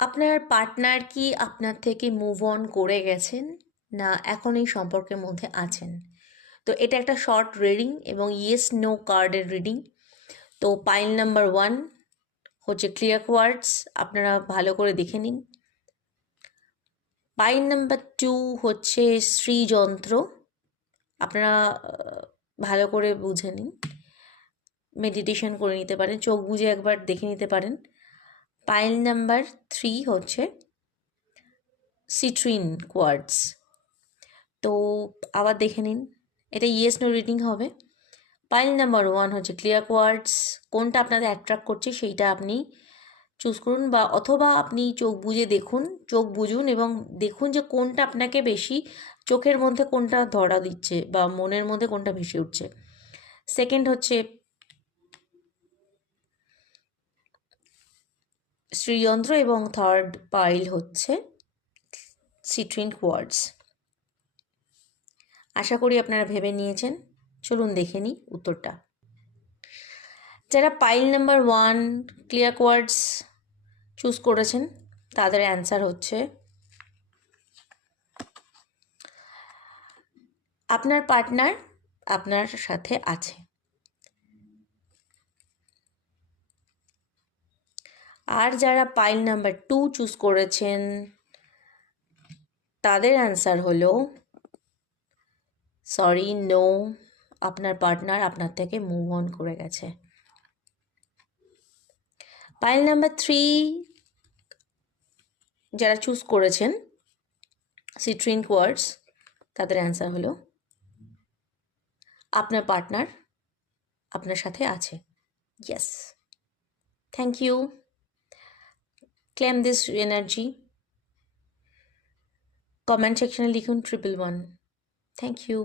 আপনার পার্টনার কি আপনার থেকে মুভ অন করে গেছেন, না এখন এই সম্পর্কের মধ্যে আছেন? তো এটা একটা শর্ট রিডিং এবং ইয়েস নো কার্ডের রিডিং। তো পাইল নাম্বার 1 হচ্ছে ক্লিয়ার কোয়ার্টস, আপনারা ভালো করে দেখে নিন। পাইল নাম্বার 2 হচ্ছে শ্রীযন্ত্র, আপনারা ভালো করে বুঝে নিন, মেডিটেশন করে নিতে পারেন, চোখ বুজে একবার দেখে নিতে পারেন। পাইল নাম্বার 3 হচ্ছে সিট্রিন কোয়ার্টস। তো আবার দেখে নিন, এটা ইয়েস নো রিডিং হবে। পাইল নাম্বার 1 হচ্ছে ক্লিয়ার কোয়ার্টস, কোনটা আপনাদের অ্যাট্রাক্ট করছে সেইটা আপনি চুজ করুন, বা অথবা আপনি চোখ বুজে দেখুন, চোখ বুঝুন এবং দেখুন যে কোনটা আপনাকে বেশি, চোখের মধ্যে কোনটা ধরা দিচ্ছে বা মনের মধ্যে কোনটা ভেসে উঠছে। সেকেন্ড হচ্ছে শ্রীযন্ত্র এবং থার্ড পাইল হচ্ছে সিট্রিন কোয়ার্টস। আশা করি আপনারা ভেবে নিয়েছেন, চলুন দেখে নিই উত্তরটা। যারা pile number 1 clear quartz choose করেছেন তাদের অ্যান্সার হচ্ছে আপনার পার্টনার আপনার সাথে আছে। আর যারা পাইল নাম্বার 2 চুজ করেছেন তাদের অ্যান্সার হলো সরি, নো, আপনার পার্টনার আপনার থেকে মুভ অন করে গেছে। পাইল নাম্বার 3 যারা চুজ করেছেন সিট্রিন কোয়ার্টস তাদের অ্যান্সার হলো আপনার পার্টনার আপনার সাথে আছে। Yes, thank you. Claim this energy, comment সেকশনে লিখুন 111। Thank you.